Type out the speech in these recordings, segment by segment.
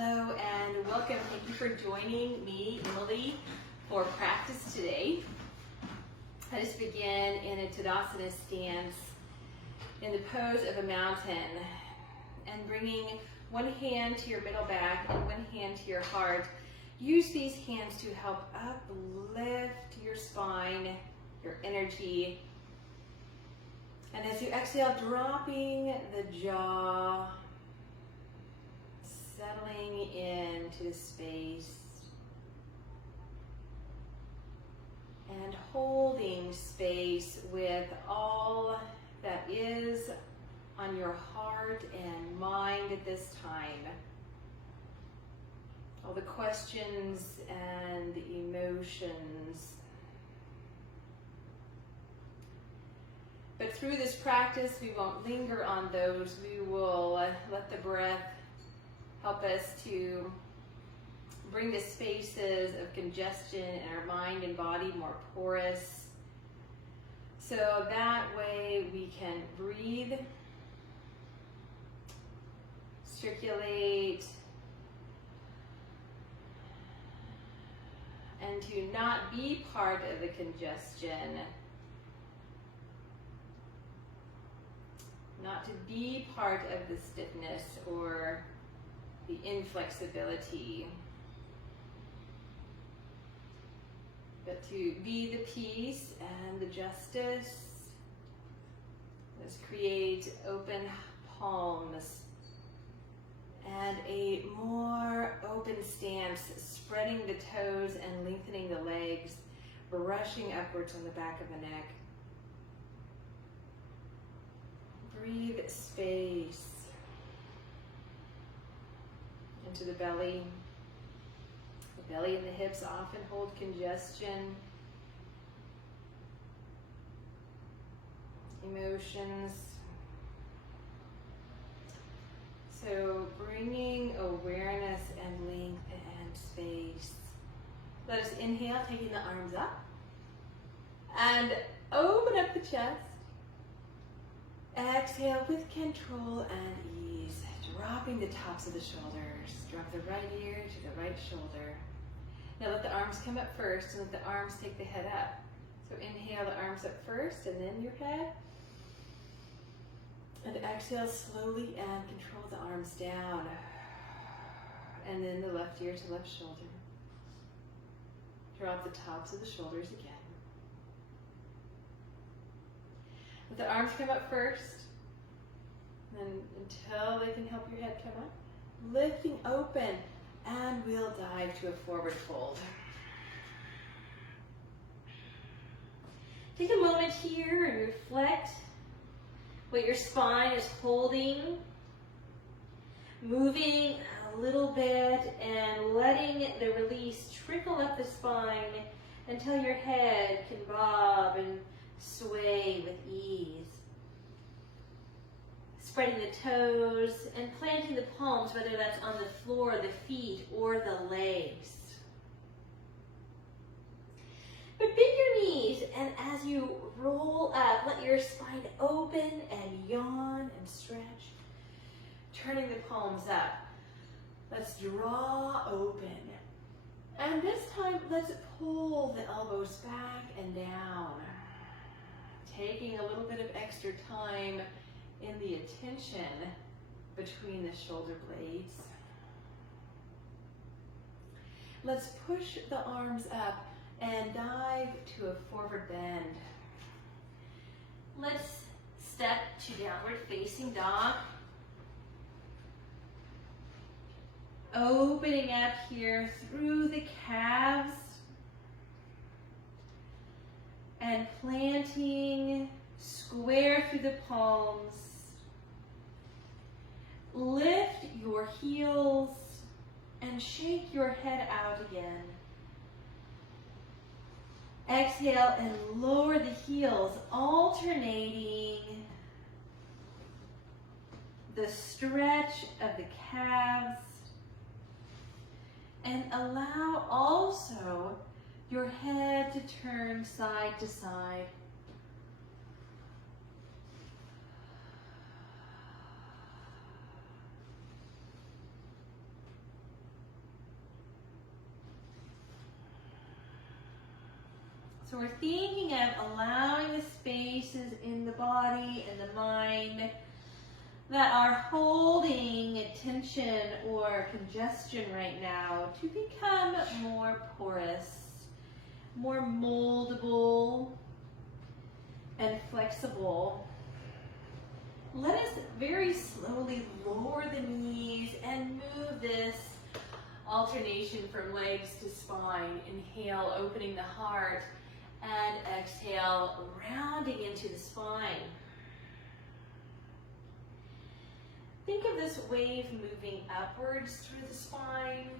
Hello and welcome. Thank you for joining me, Emily, for practice today. Let us begin in a Tadasana stance in the pose of a mountain and bringing one hand to your middle back and one hand to your heart. Use these hands to help uplift your spine, your energy. And as you exhale, dropping the jaw, settling into the space, and holding space with all that is on your heart and mind at this time. All the questions and the emotions. But through this practice, we won't linger on those. We will let the breath help us to bring the spaces of congestion in our mind and body more porous. So that way we can breathe, circulate, and to not be part of the congestion. Not to be part of the stiffness or the inflexibility, but to be the peace and the justice. Let's create open palms and a more open stance, spreading the toes and lengthening the legs, brushing upwards on the back of the neck. Breathe space into the belly. The belly and the hips often hold congestion. Emotions. So bringing awareness and length and space. Let us inhale, taking the arms up. And open up the chest. Exhale with control and ease, dropping the tops of the shoulders. Drop the right ear to the right shoulder. Now let the arms come up first and let the arms take the head up. So inhale the arms up first and then your head. And exhale slowly and control the arms down. And then the left ear to left shoulder. Drop the tops of the shoulders again. Let the arms come up first, and until they can help your head come up. Lifting open, and we'll dive to a forward fold. Take a moment here and reflect what your spine is holding, moving a little bit and letting the release trickle up the spine until your head can bob and sway with ease. Spreading the toes and planting the palms, whether that's on the floor, the feet, or the legs. But bend your knees, and as you roll up, let your spine open and yawn and stretch. Turning the palms up. Let's draw open. And this time, let's pull the elbows back and down. Taking a little bit of extra time in the attention between the shoulder blades. Let's push the arms up and dive to a forward bend. Let's step to downward facing dog. Opening up here through the calves. And planting square through the palms. Lift your heels and shake your head out again. Exhale and lower the heels, alternating the stretch of the calves. And allow also your head to turn side to side. So we're thinking of allowing the spaces in the body and the mind that are holding tension or congestion right now to become more porous, more moldable, and flexible. Let us very slowly lower the knees and move this alternation from legs to spine. Inhale, opening the heart, and exhale, rounding into the spine. Think of this wave moving upwards through the spine.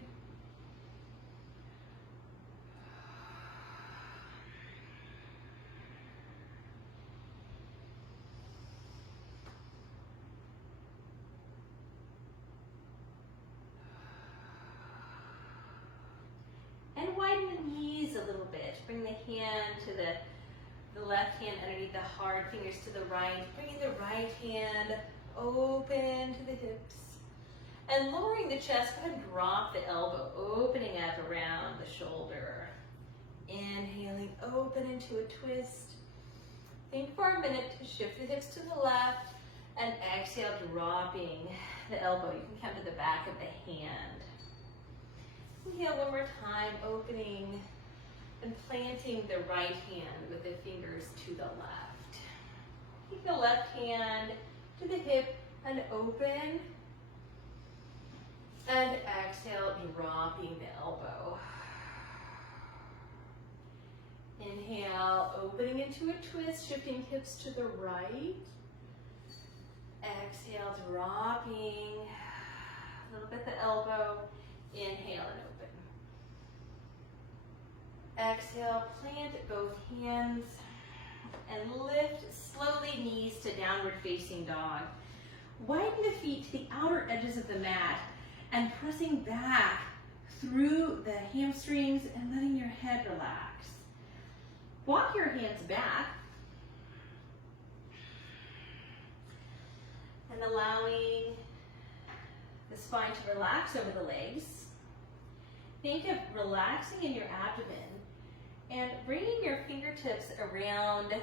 And widen the knees a little bit. Bring the hand to the left hand underneath the heart, fingers to the right. Bringing the right hand open to the hips. And lowering the chest, go ahead and drop the elbow, opening up around the shoulder. Inhaling, open into a twist. Think for a minute to shift the hips to the left, and exhale, dropping the elbow. You can come to the back of the hand. Inhale one more time, opening and planting the right hand with the fingers to the left. Take the left hand to the hip and open. And exhale, dropping the elbow. Inhale, opening into a twist, shifting hips to the right. Exhale, dropping a little bit the elbow. Inhale and open. Exhale, plant both hands and lift slowly knees to downward facing dog. Widen the feet to the outer edges of the mat and pressing back through the hamstrings and letting your head relax. Walk your hands back and allowing the spine to relax over the legs. Think of relaxing in your abdomen and bringing your fingertips around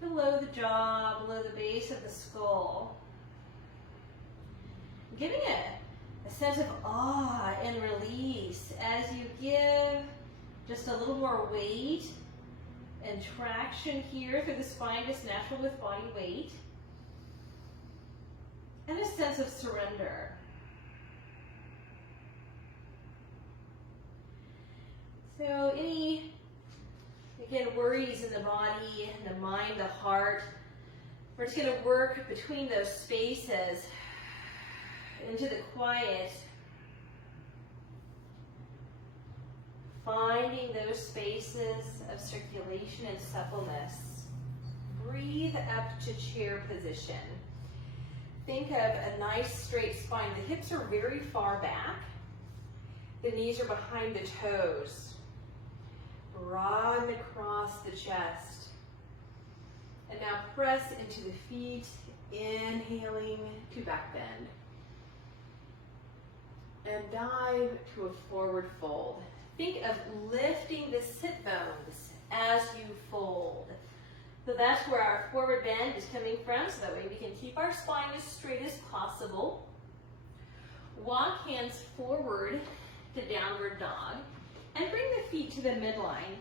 below the jaw, below the base of the skull. Giving a sense of awe and release as you give just a little more weight and traction here through the spine, just natural with body weight. And a sense of surrender. So any, again, worries in the body, the mind, the heart, we're just going to work between those spaces into the quiet, finding those spaces of circulation and suppleness. Breathe up to chair position. Think of a nice straight spine. The hips are very far back. The knees are behind the toes. Broaden across the chest. And now press into the feet, inhaling to back bend. And dive to a forward fold. Think of lifting the sit bones as you fold. So that's where our forward bend is coming from, so that way we can keep our spine as straight as possible. Walk hands forward to downward dog and bring the feet to the midline.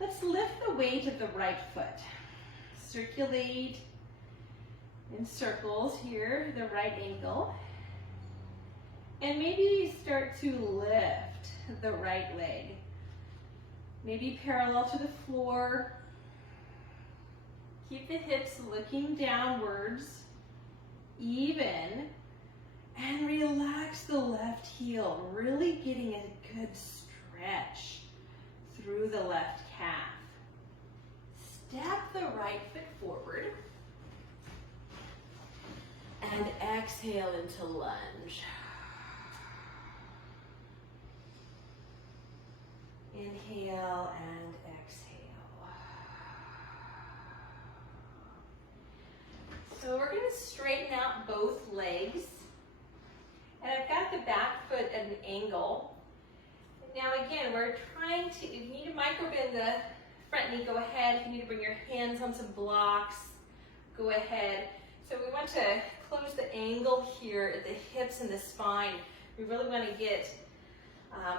Let's lift the weight of the right foot. Circulate in circles here, the right ankle. And maybe start to lift the right leg. Maybe parallel to the floor. Keep the hips looking downwards, even, and relax the left heel, really getting a good stretch through the left calf. Step the right foot forward, and exhale into lunge. Inhale and exhale. So we're going to straighten out both legs. And I've got the back foot at an angle. Now again, we're trying to, you need to micro bend the front knee, go ahead. If you need to bring your hands on some blocks, go ahead. So we want to close the angle here at the hips and the spine. We really want to get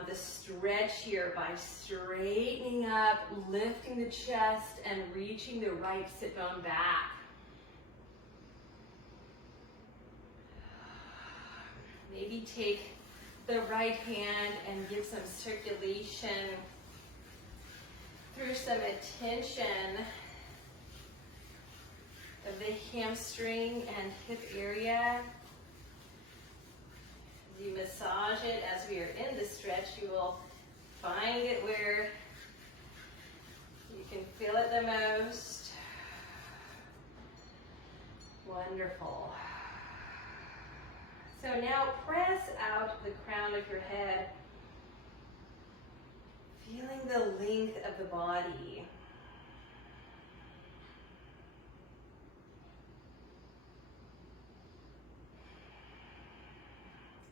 the stretch here by straightening up, lifting the chest, and reaching the right sit bone back. Maybe take the right hand and give some circulation through some attention of the hamstring and hip area. As you massage it, as we are in the stretch, you will find it where you can feel it the most. Wonderful. So now press out the crown of your head, feeling the length of the body.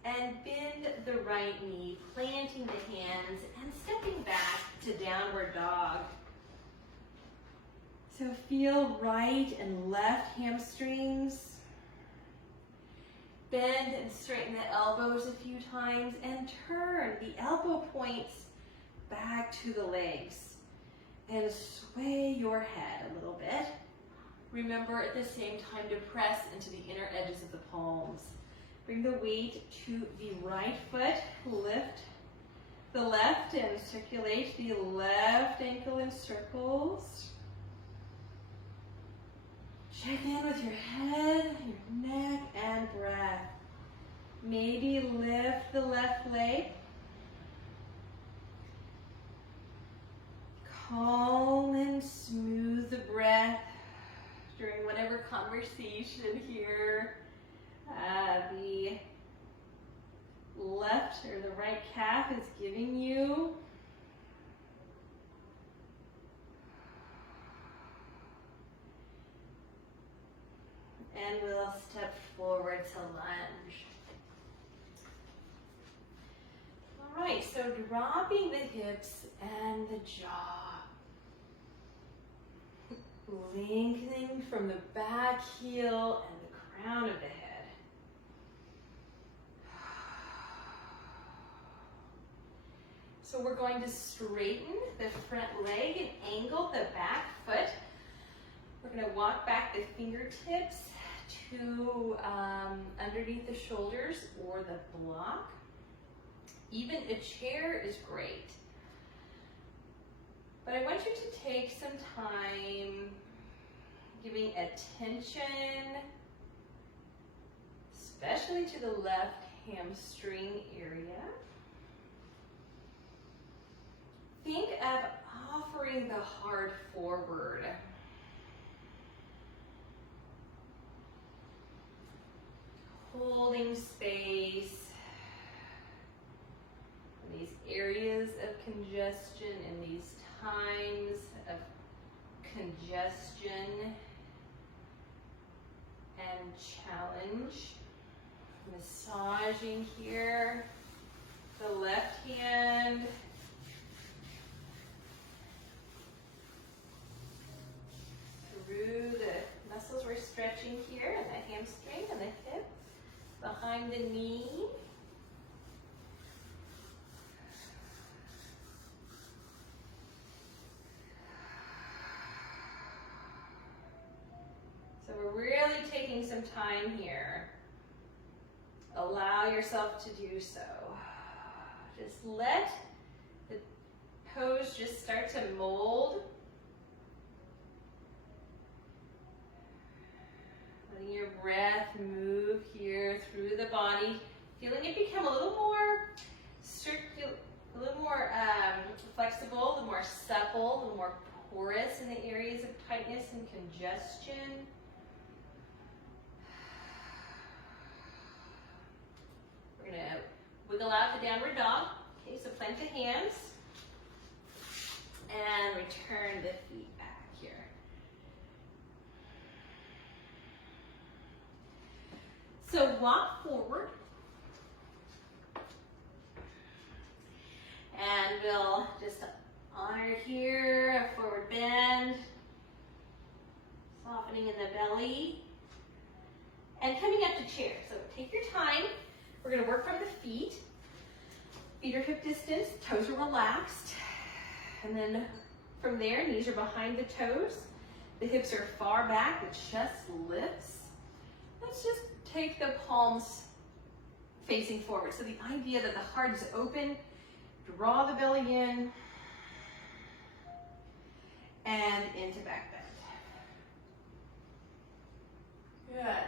And bend the right knee, planting the hands and stepping back to downward dog. So feel right and left hamstrings. Bend and straighten the elbows a few times and turn the elbow points back to the legs and sway your head a little bit. Remember at the same time to press into the inner edges of the palms. Bring the weight to the right foot, lift the left and circulate the left ankle in circles. Check in with your head, your neck, and breath. Maybe lift the left leg. Calm and smooth the breath during whatever conversation here. The left or the right calf is giving you. And we'll step forward to lunge. All right, so dropping the hips and the jaw. Lengthening from the back heel and the crown of the head. So we're going to straighten the front leg and angle the back foot. We're going to walk back the fingertips to underneath the shoulders or the block. Even a chair is great. But I want you to take some time giving attention, especially to the left hamstring area. Think of offering the heart forward. Holding space in these areas of congestion, in these times of congestion and challenge. Massaging here, the left hand. Through the muscles we're stretching here, and the hamstring and the hip, behind the knee. So we're really taking some time here. Allow yourself to do so. Just let the pose just start to mold. Letting your breath move here through the body. Feeling it become a little more flexible, a little more supple, a little more porous in the areas of tightness and congestion. We're going to wiggle out the downward dog. Okay, so plant the hands and return the feet back here. So walk forward. And we'll just honor here a forward bend. We're gonna work from the feet. Feet are hip distance, toes are relaxed. And then from there, knees are behind the toes. The hips are far back, the chest lifts. Let's just take the palms facing forward. So the idea that the heart is open, draw the belly in, and into back bend. Good.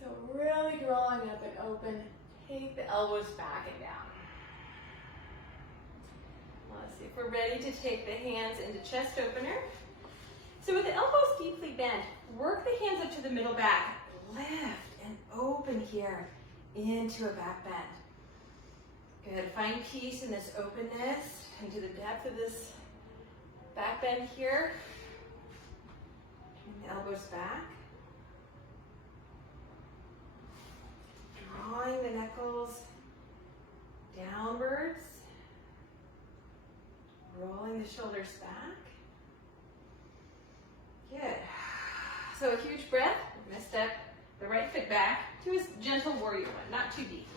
So really drawing up and open. Take the elbows back and down. Let's see if we're ready to take the hands into chest opener. So with the elbows deeply bent, work the hands up to the middle back. Lift and open here into a back bend. Good. Find peace in this openness, into the depth of this back bend here. Bring the elbows back. Drawing the knuckles downwards. Rolling the shoulders back. Good. So a huge breath. We're going to step the right foot back to a gentle warrior one, not too deep.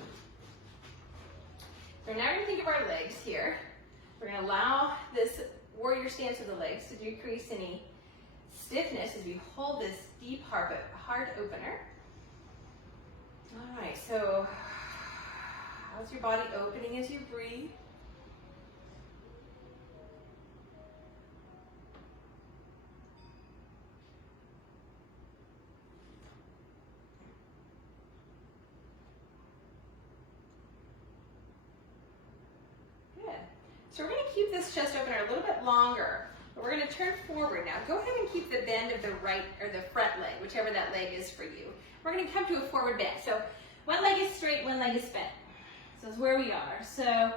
We're now going to think of our legs here. We're going to allow this warrior stance of the legs to decrease any stiffness as we hold this deep heart opener. All right, so how's your body opening as you breathe? So we're going to keep this chest opener a little bit longer, but we're going to turn forward now. Go ahead and keep the bend of the right or the front leg, whichever that leg is for you. We're going to come to a forward bend. So one leg is straight, one leg is bent. So that's where we are. So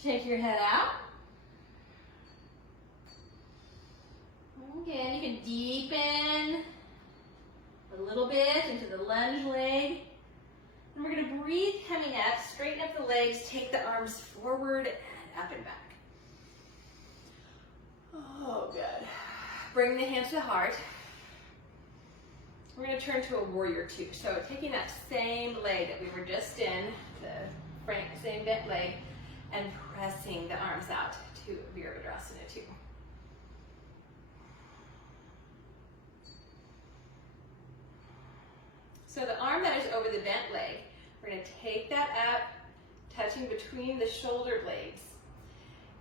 shake your head out. Again, you can deepen a little bit into the lunge leg. And we're going to breathe coming up, straighten up the legs, take the arms forward and up and back. Oh, good. Bring the hands to the heart. We're going to turn to a warrior two. So taking that same leg that we were just in, the same bent leg, and pressing the arms out to Virabhadrasana 2. So the arm that is over the bent leg, we're going to take that up, touching between the shoulder blades.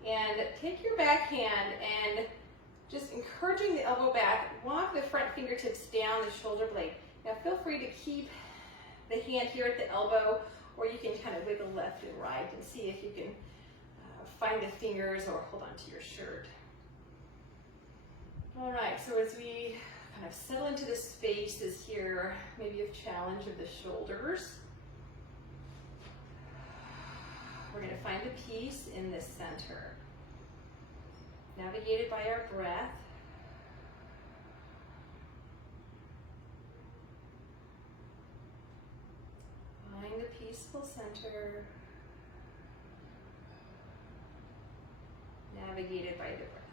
And take your back hand and just encouraging the elbow back, walk the front fingertips down the shoulder blade. Now feel free to keep the hand here at the elbow, or you can kind of wiggle left and right and see if you can find the fingers or hold on to your shirt. All right, so as we kind of settle into the spaces here, maybe a challenge of the shoulders. We're going to find the peace in the center, navigated by our breath. Find the peaceful center, navigated by the breath.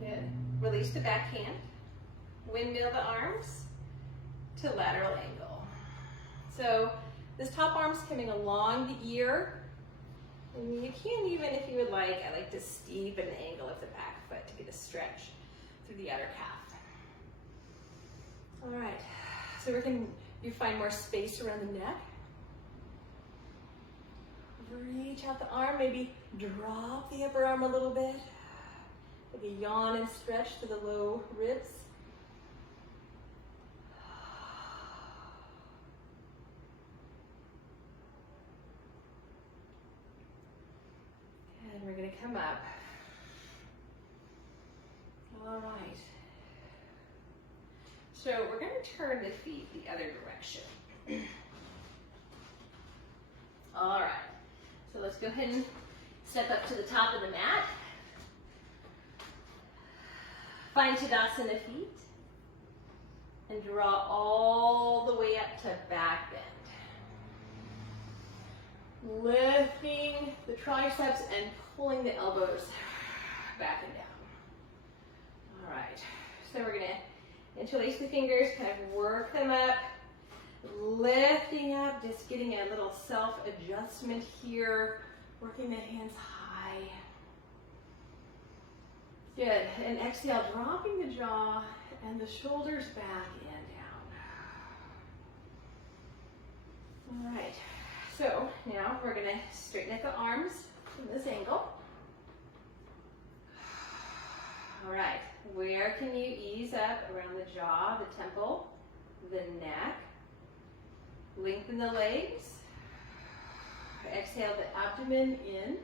Good. Release the back hand. Windmill the arms to lateral angle. So this top arm's coming along the ear. And you can even, if you would like, I like to steepen the angle of the back foot to get a stretch through the outer calf. All right, so you find more space around the neck. Reach out the arm, maybe drop the upper arm a little bit. Maybe yawn and stretch to the low ribs. And we're going to come up. All right. So we're going to turn the feet the other direction. All right. So let's go ahead and step up to the top of the mat. Find Tadasana feet. And draw all the way up to back bend. Lifting the triceps and pulling the elbows back and down. All right. So we're gonna interlace the fingers, kind of work them up, lifting up, just getting a little self-adjustment here, working the hands high. Good, and exhale, dropping the jaw and the shoulders back and down. All right, so now we're gonna straighten up the arms in this angle. All right, where can you ease up around the jaw, the temple, the neck? Lengthen the legs. Exhale the abdomen in.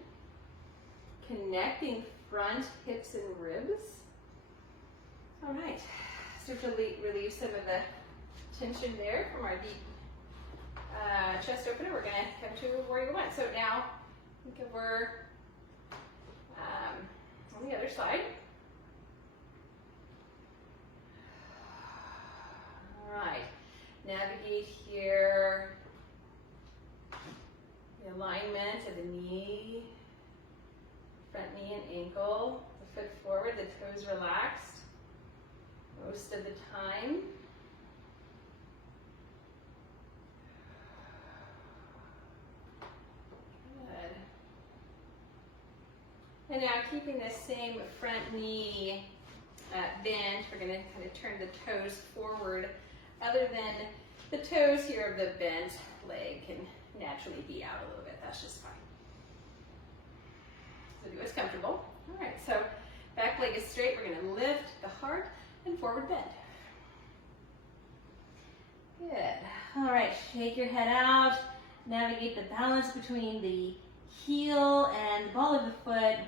Connecting front, hips, and ribs. All right, start to relieve some of the tension there from our deep chest opener. We're gonna come to warrior one. So now, think of we're on the other side. All right, navigate here, the alignment of the knee, front knee and ankle, the foot forward, the toes relaxed most of the time. Good. And now keeping the same front knee bent, we're going to kind of turn the toes forward. Other than the toes here of the bent leg can naturally be out a little bit. That's just fine. So do what's comfortable. All right, so back leg is straight. We're going to lift the heart and forward bend. Good. All right, shake your head out. Navigate the balance between the heel and the ball of the foot.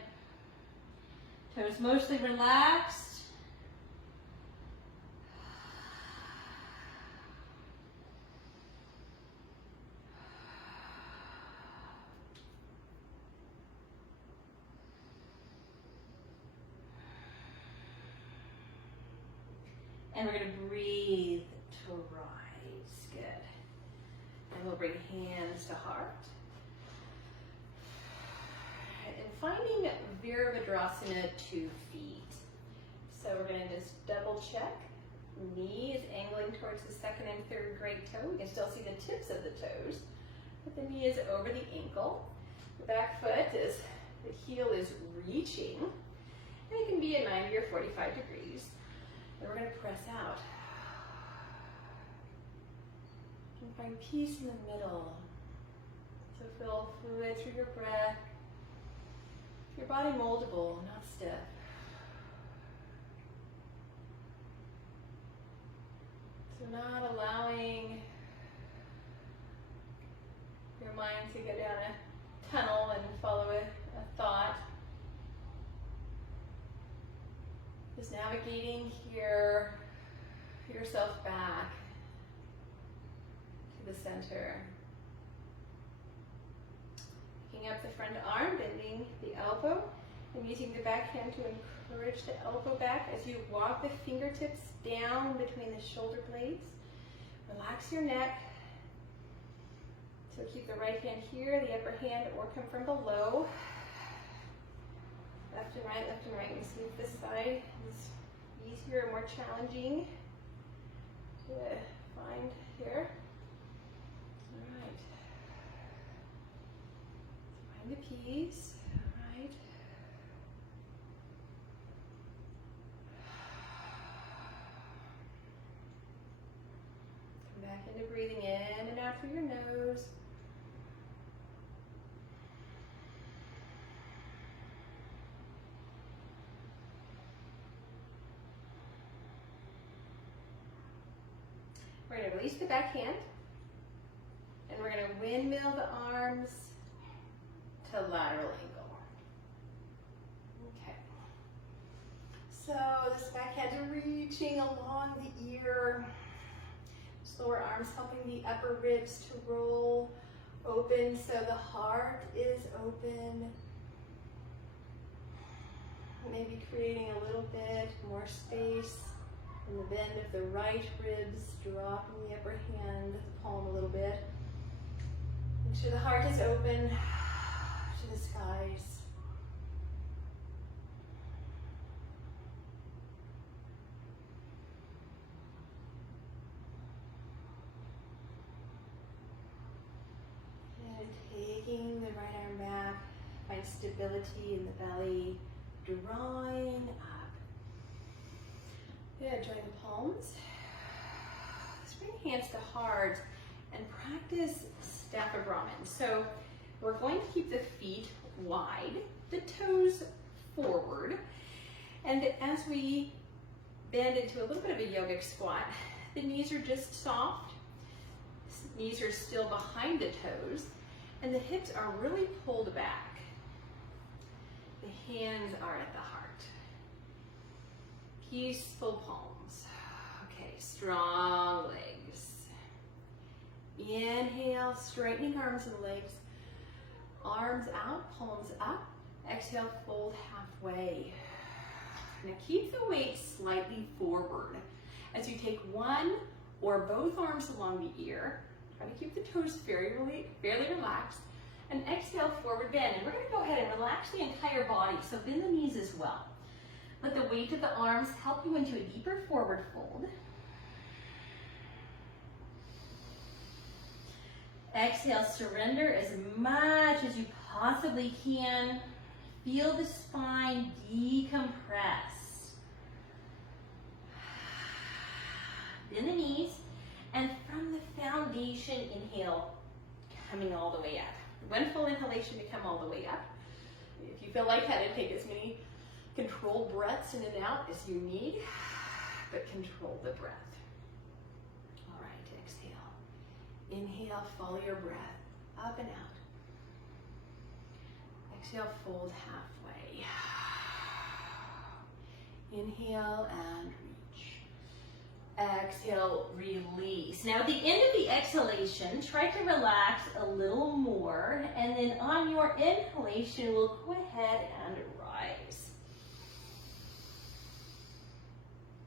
Toes mostly relaxed. And we're going to breathe to rise. Good. And we'll bring hands to heart. And finding Virabhadrasana 2 feet. So we're going to just double check. Knee is angling towards the second and third great toe. We can still see the tips of the toes, but the knee is over the ankle. The back foot is, the heel is reaching, and it can be at 90 or 45 degrees. And we're going to press out. You can find peace in the middle. So feel fluid through your breath. Your body moldable, not stiff. So not allowing your mind to go down a tunnel and follow a thought. Just navigating here, yourself back to the center. Picking up the front arm, bending the elbow, and using the back hand to encourage the elbow back as you walk the fingertips down between the shoulder blades. Relax your neck. So keep the right hand here, the upper hand, or come from below. Left and right, left and right. You see if this side is easier or more challenging to find here. All right. Find the peace. All right. Come back into breathing in and out through your nose. We're going to release the back hand, and we're going to windmill the arms to lateral angle. Okay. So this back hand reaching along the ear. Just lower arms helping the upper ribs to roll open so the heart is open. Maybe creating a little bit more space in the bend of the right ribs, dropping the upper hand, the palm a little bit. Make sure the heart is open to the skies. right arm back. Find stability in the belly. Drawing up. Good, join the palms. Let's bring hands to heart and practice staff of Brahman. So we're going to keep the feet wide, the toes forward, and as we bend into a little bit of a yogic squat, the knees are just soft, knees are still behind the toes, and the hips are really pulled back. The hands are at the heart. Peaceful palms. Okay, strong legs. Inhale, straightening arms and legs. Arms out, palms up. Exhale, fold halfway. Now keep the weight slightly forward. As you take one or both arms along the ear, try to keep the toes fairly relaxed. And exhale, forward bend. And we're going to go ahead and relax the entire body, so bend the knees as well. Let the weight of the arms help you into a deeper forward fold. Exhale, surrender as much as you possibly can. Feel the spine decompress. Bend the knees, and from the foundation, inhale, coming all the way up. One full inhalation to come all the way up. If you feel lightheaded, take as many controlled breaths in and out as you need, but control the breath. All right, exhale. Inhale, follow your breath, up and out. Exhale, fold halfway. Inhale and reach. Exhale, release. Now at the end of the exhalation, try to relax a little more, and then on your inhalation, we'll go ahead and rise.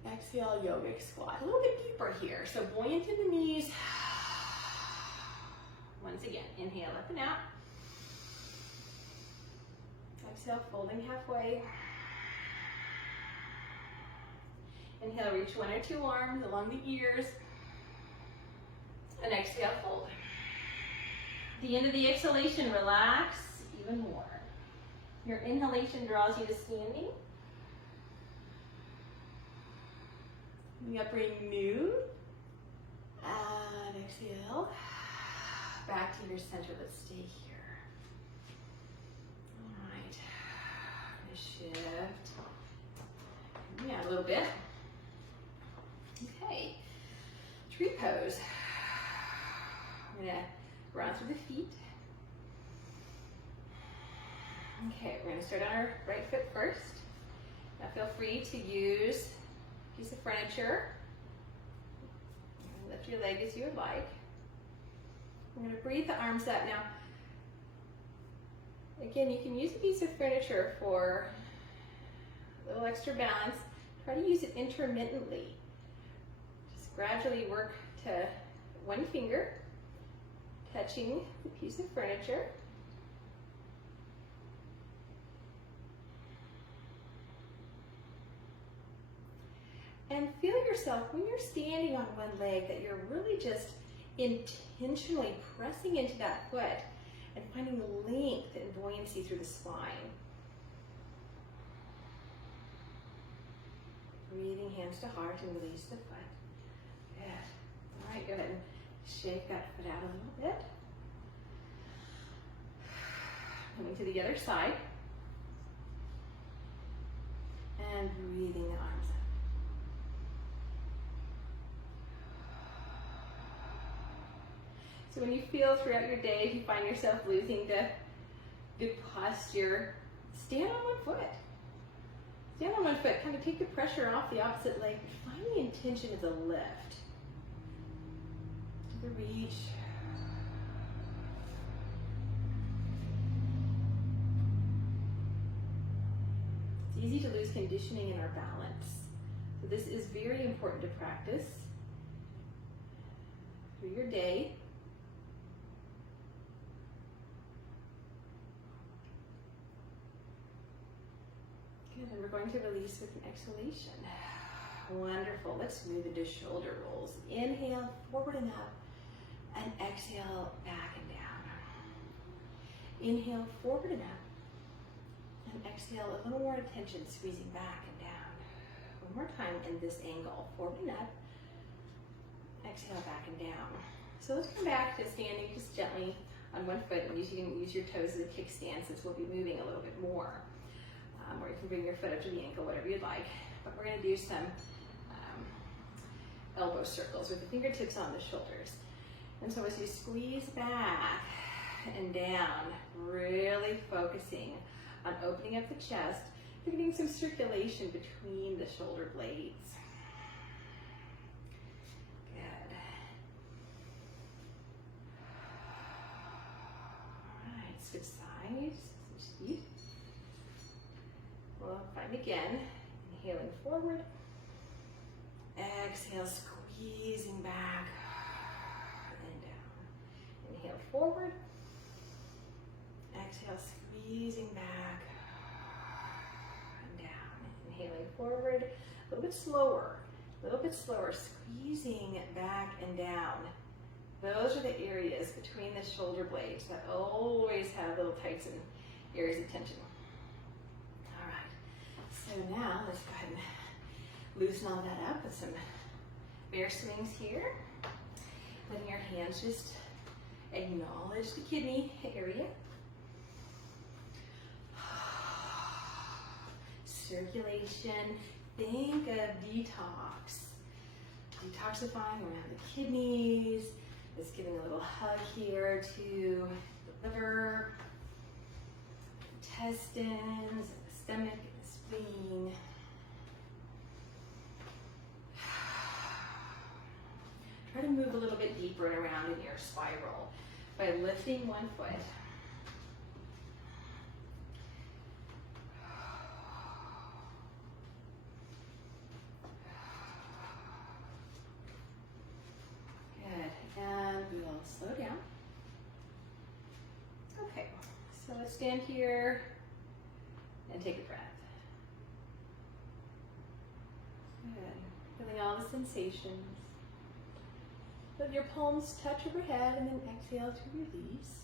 Exhale, yogic squat. A little bit deeper here. So buoyant in the knees. Once again, inhale up and out. Exhale, folding halfway. Inhale, reach one or two arms along the ears. And exhale, fold. At the end of the exhalation, relax even more. Your inhalation draws you to standing. Coming up, renew. And exhale. Back to your center. Let's stay here. All right. I'm going to shift. Yeah, a little bit. Okay. Tree pose. I'm going to ground through the feet. Okay, we're going to start on our right foot first. Now feel free to use a piece of furniture. Lift your leg as you would like. I'm going to breathe the arms up. Now, again, you can use a piece of furniture for a little extra balance. Try to use it intermittently. Just gradually work to one finger touching the piece of furniture. And feel yourself, when you're standing on one leg, that you're really just intentionally pressing into that foot and finding length and buoyancy through the spine. Breathing hands to heart and release the foot. Good. All right, go ahead and shake that foot out a little bit. Coming to the other side. And breathing the arms up. So when you feel throughout your day, if you find yourself losing the good posture, stand on one foot. Stand on one foot, kind of take the pressure off the opposite leg, but find the intention of the lift. To the reach. It's easy to lose conditioning in our balance. So this is very important to practice through your day. Good, and we're going to release with an exhalation. Wonderful. Let's move into shoulder rolls. Inhale, forward and up, and exhale, back and down. Inhale, forward and up. And exhale, a little more attention, squeezing back and down. One more time in this angle, forward and up. Exhale, back and down. So let's come back to standing just gently on one foot, and you can use your toes as a kickstand since we'll be moving a little bit more. Or you can bring your foot up to the ankle, whatever you'd like. But we're gonna do some elbow circles with the fingertips on the shoulders. And so as you squeeze back and down, really focusing on opening up the chest, you're getting some circulation between the shoulder blades. Good. All right, switch sides, switch speed. We'll find again, inhaling forward. Exhale, squeezing back and down. Inhale forward. Exhale, squeezing back and down. Inhaling forward, a little bit slower, squeezing back and down. Those are the areas between the shoulder blades that always have little tights and areas of tension. All right, so now let's go ahead and loosen all that up with some bear swings here. Letting your hands just acknowledge the kidney area. Circulation, think of detox. Detoxifying around the kidneys. Just giving a little hug here to the liver, intestines, the stomach, and the spleen. Try to move a little bit deeper and around in your spiral by lifting one foot. Good, and we will slow down. Okay, so let's stand here and take a breath. Good, feeling all the sensations. Let your palms touch overhead and then exhale to release.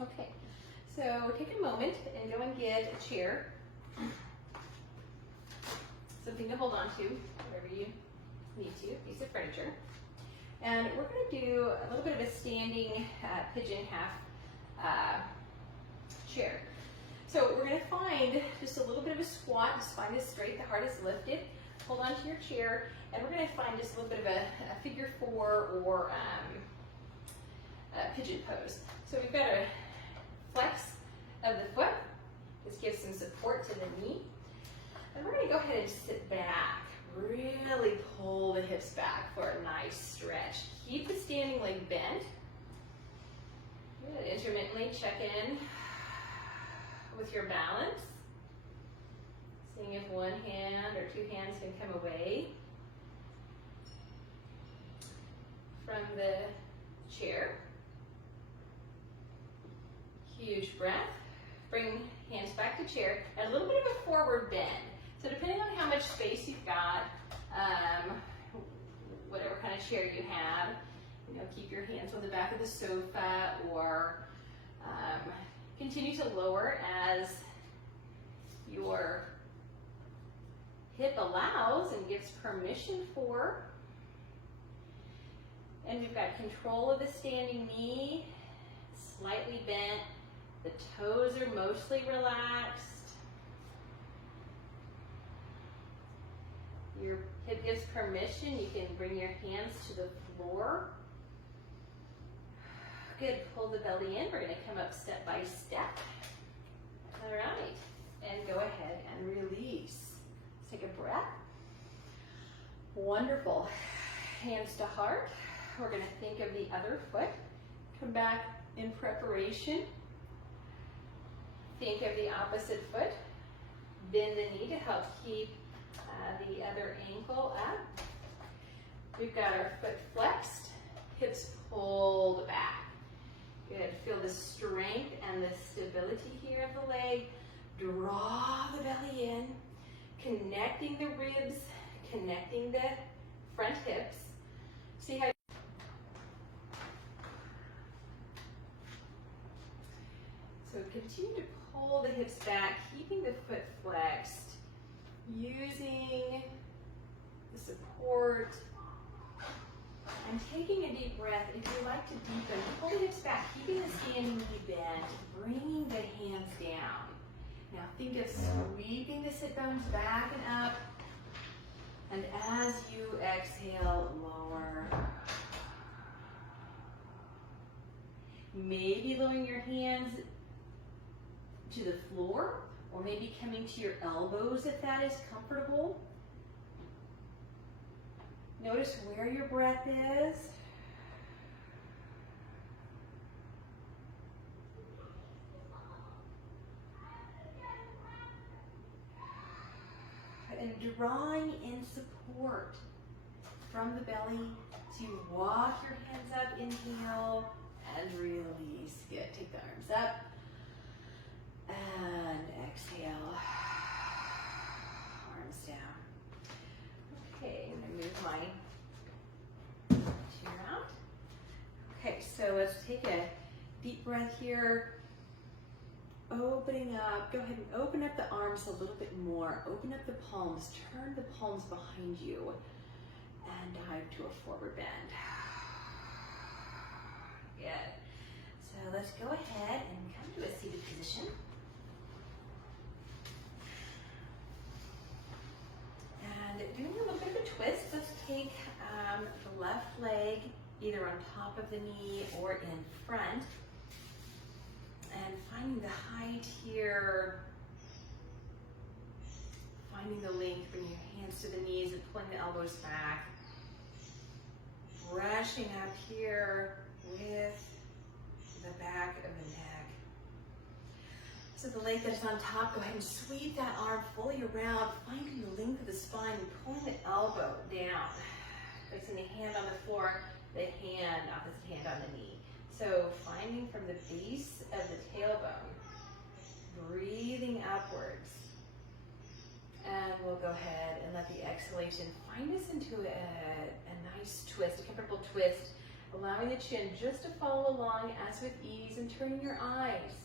Okay, so take a moment and go and get a chair. Something to hold on to, wherever you need to, piece of furniture. And we're going to do a little bit of a standing pigeon half chair. So we're going to find just a little bit of a squat, the spine is straight, the heart is lifted. Hold on to your chair, and we're going to find just a little bit of a figure four or a pigeon pose. So we've got a flex of the foot. This gives some support to the knee. And we're going to go ahead and sit back. Really pull the hips back for a nice stretch. Keep the standing leg bent. Good. Intermittently check in with your balance. Seeing if one hand or two hands can come away from the chair. Huge breath. Bring hands back to chair and a little bit of a forward bend. So depending on how much space you've got, whatever kind of chair you have, keep your hands on the back of the sofa or continue to lower as your hip allows and gives permission for. And we've got control of the standing knee, slightly bent. The toes are mostly relaxed. Your hip gives permission. You can bring your hands to the floor. Good, pull the belly in. We're gonna come up step by step. All right, and go ahead and release. Take a breath. Wonderful. Hands to heart. We're going to think of the other foot. Come back in preparation. Think of the opposite foot. Bend the knee to help keep the other ankle up. We've got our foot flexed. Hips pulled back. Good. Feel the strength and the stability here of the leg. Draw the belly in. Connecting the ribs, connecting the front hips. See how continue to pull the hips back, keeping the foot flexed, using the support. And taking a deep breath. If you like to deepen, pull the hips back, keeping the standing knee bent, bringing the hands down. Now think of sweeping the sit bones back and up. And as you exhale, lower. Maybe lowering your hands to the floor, or maybe coming to your elbows if that is comfortable. Notice where your breath is. And drawing in support from the belly to walk your hands up, inhale, and release. Good, take the arms up, and exhale, arms down. Okay, I'm gonna move my chair out. Okay, so let's take a deep breath here. Opening up, go ahead and open up the arms a little bit more. Open up the palms, turn the palms behind you, and dive to a forward bend. Good. So let's go ahead and come to a seated position. And doing a little bit of a twist, let's take the left leg either on top of the knee or in front. And finding the height here, finding the length, bringing your hands to the knees and pulling the elbows back. Brushing up here with the back of the neck. So the leg that's on top, go ahead and sweep that arm fully around, finding the length of the spine and pulling the elbow down. Placing the hand on the floor, the hand, opposite hand on the knee. So finding from the base of the tailbone, breathing upwards. And we'll go ahead and let the exhalation find us into a nice twist, a comfortable twist, allowing the chin just to follow along as with ease and turning your eyes.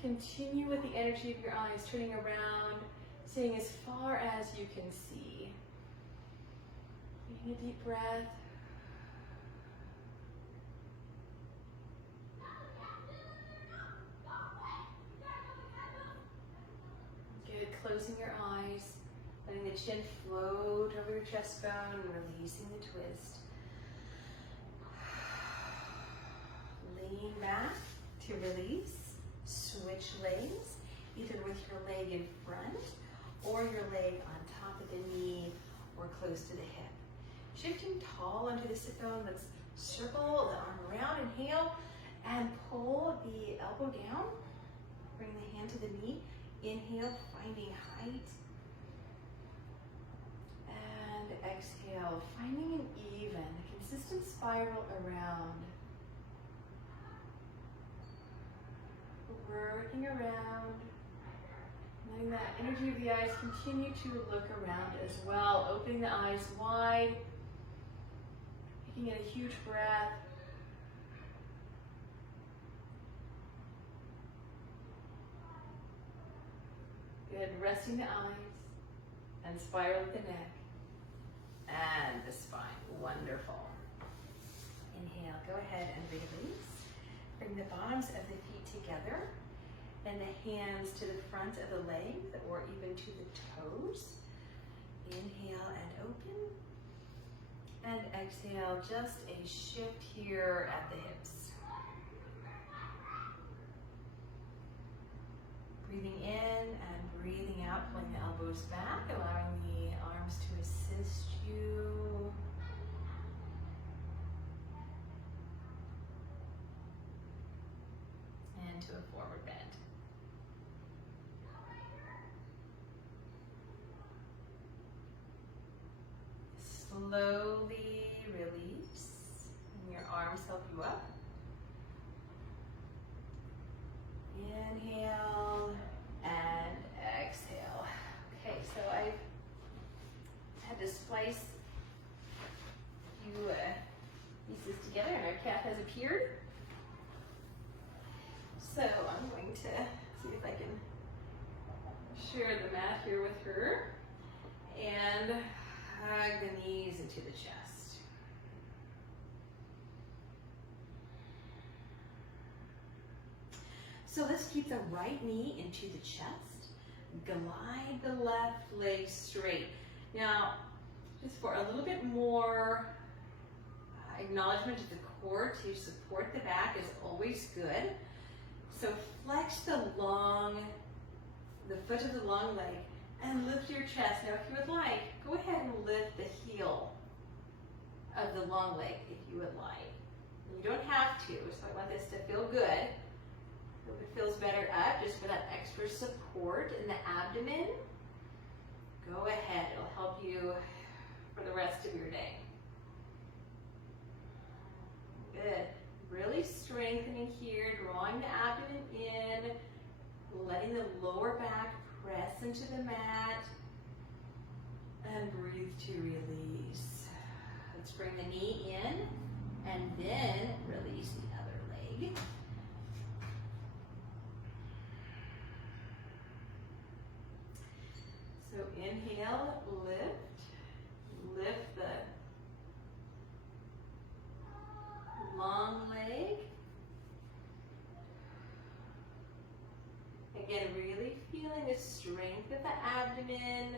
Continue with the energy of your eyes, turning around, seeing as far as you can see. Taking a deep breath. Good, closing your eyes, letting the chin float over your chest bone and releasing the twist. Lean back to release. Switch legs, either with your leg in front or your leg on top of the knee or close to the hip. Shifting tall onto the sit bone, let's circle the arm around, inhale, and pull the elbow down. Bring the hand to the knee. Inhale, finding height. And exhale, finding an even, consistent spiral around. Working around, letting that energy of the eyes continue to look around as well, opening the eyes wide, taking in a huge breath. Good, resting the eyes and spiral with the neck and the spine. Wonderful. Inhale, go ahead and release. Bring the bottoms of the feet together and the hands to the front of the legs or even to the toes. Inhale and open. And exhale, just a shift here at the hips. Breathing in and breathing out, pulling the elbows back, allowing the arms to assist you. And to a forward bend. Slowly release, and your arms help you up. Inhale and exhale. Okay, so I've had to splice a few pieces together and our calf has appeared. So I'm going to share the mat here with her. And hug the knees into the chest. So let's keep the right knee into the chest. Glide the left leg straight. Now, just for a little bit more acknowledgement of the core to support the back is always good. So flex the foot of the long leg and lift your chest. Now, if you would like, go ahead and lift the heel of the long leg if you would like. You don't have to, so I want this to feel good. Hope it feels better up, just for that extra support in the abdomen. Go ahead, it'll help you for the rest of your day. Good. Really strengthening here, drawing the abdomen in, letting the lower back press into the mat, and breathe to release. Let's bring the knee in, and then release the other leg. So inhale, lift the long leg. Again, really feeling the strength of the abdomen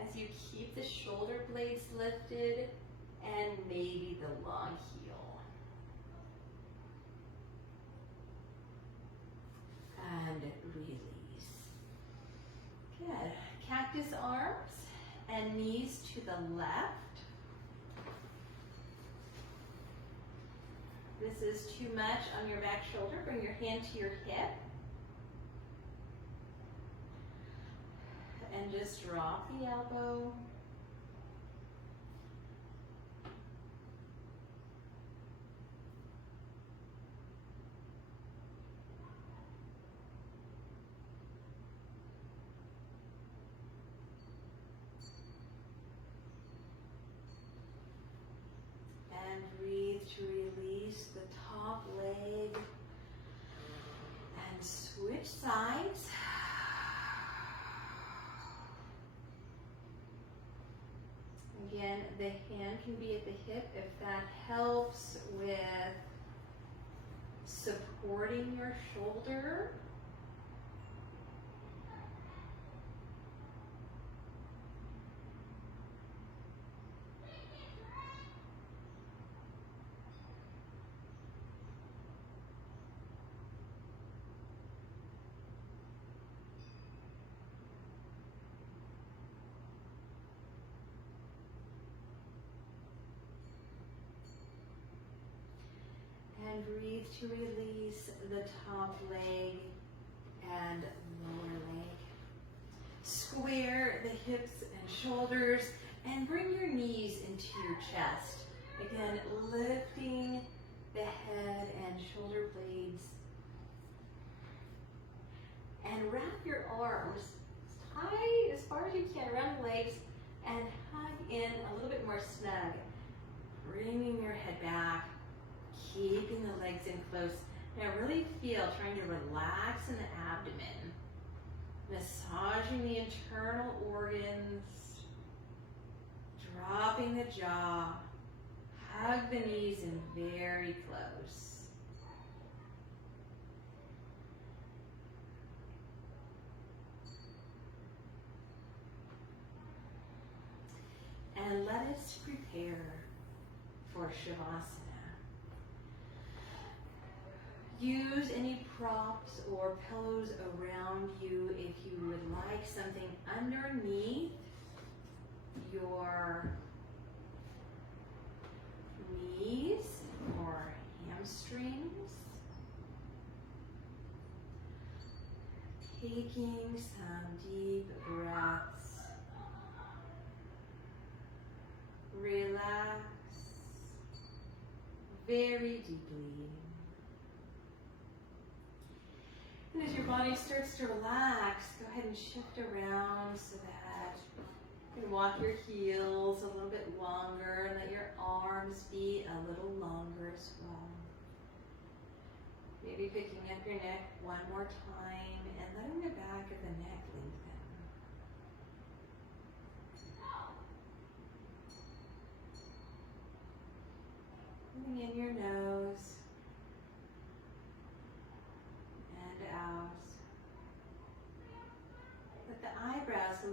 as you keep the shoulder blades lifted and maybe the long heel. And release. Good. Cactus arms and knees to the left. This is too much on your back shoulder. Bring your hand to your hip. And just drop the elbow. And breathe to release the top leg. And switch sides. Again, the hand can be at the hip if that helps with supporting your shoulder. And breathe to release the top leg and lower leg. Square the hips and shoulders and bring your knees into your chest. Again, lifting the head and shoulder blades. And wrap your arms as tight as far as you can around the legs and hug in a little bit more snug. Bringing your head back. Keeping the legs in close. Now really feel, trying to relax in the abdomen. Massaging the internal organs. Dropping the jaw. Hug the knees in very close. And let us prepare for Shavasana. Use any props or pillows around you if you would like something underneath your knees or hamstrings. Taking some deep breaths. Relax very deeply. And as your body starts to relax, go ahead and shift around so that you can walk your heels a little bit longer and let your arms be a little longer as well. Maybe picking up your neck one more time and letting the back of the neck lengthen.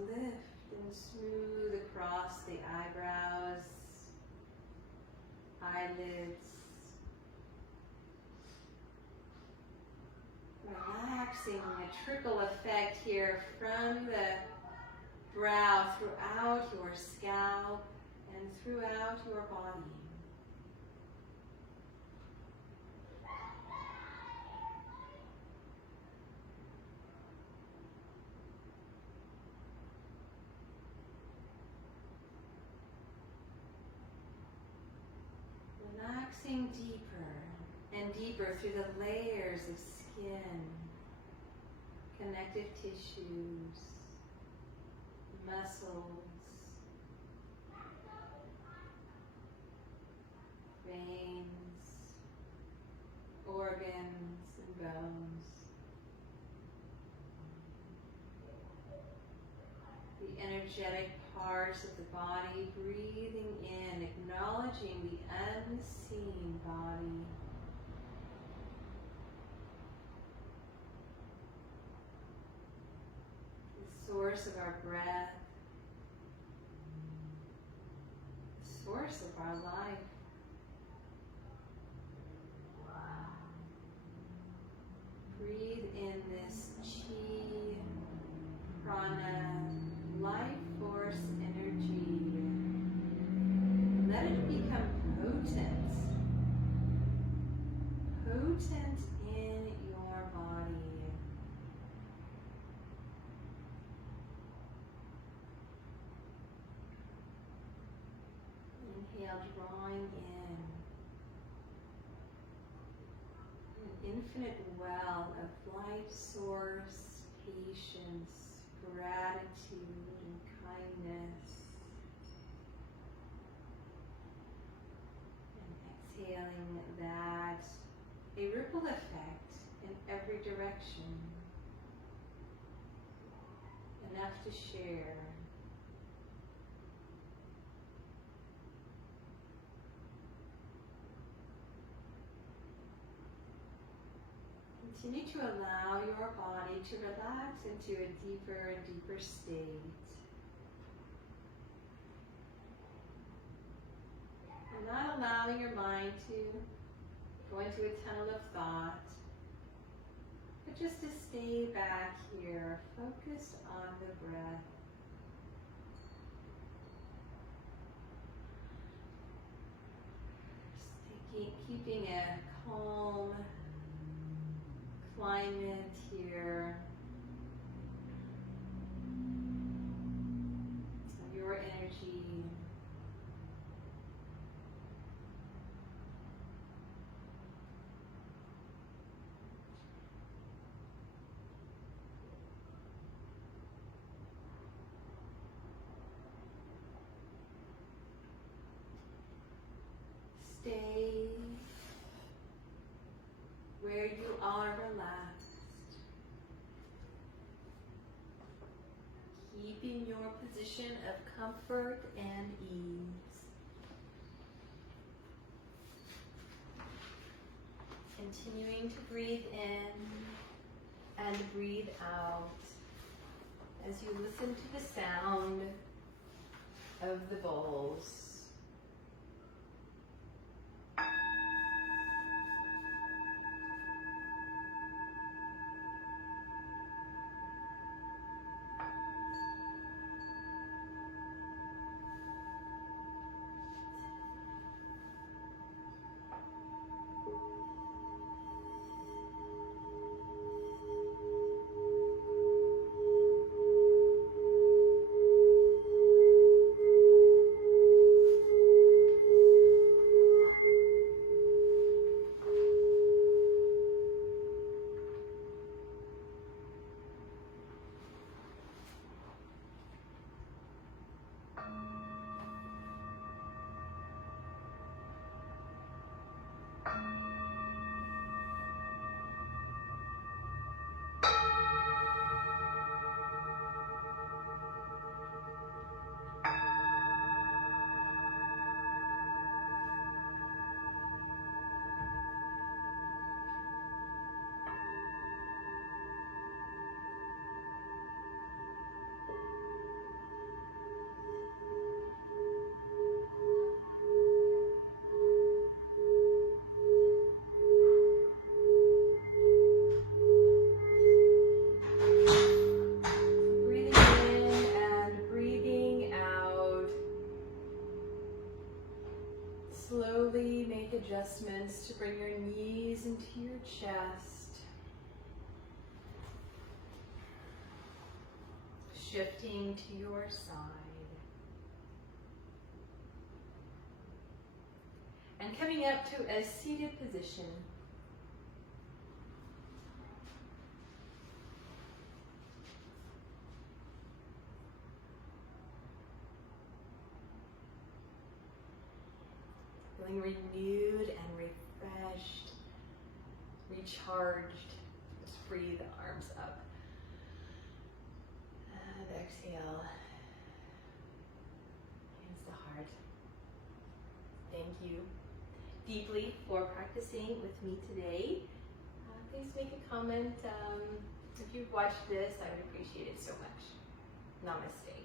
lift and smooth across the eyebrows, eyelids. Relaxing a trickle effect here from the brow throughout your scalp and throughout your body. Relaxing deeper and deeper through the layers of skin, connective tissues, muscles, veins, organs, and bones. The energetic parts of the body, breathing in, acknowledging the unseen body. The source of our breath, the source of our life. Breathe in this chi, prana, life force energy. Let it become potent. Potent in your body. Inhale, drawing in an infinite well of life source, patience, gratitude, and kindness. And exhaling that, a ripple effect in every direction. Enough to share. Continue to allow your body to relax into a deeper and deeper state. And not allowing your mind to go into a tunnel of thought, but just to stay back here, focused on the breath. Just keeping a calm climate here of your energy. Stay where you are relaxed, keeping your position of comfort and ease. Continuing to breathe in and breathe out as you listen to the sound of the bowls. make adjustments to bring your knees into your chest. Shifting to your side. And coming up to a seated position. Feeling renewed and refreshed, recharged. Just free the arms up. And exhale. Hands to heart. Thank you deeply for practicing with me today. Please make a comment if you've watched this. I would appreciate it so much. Namaste.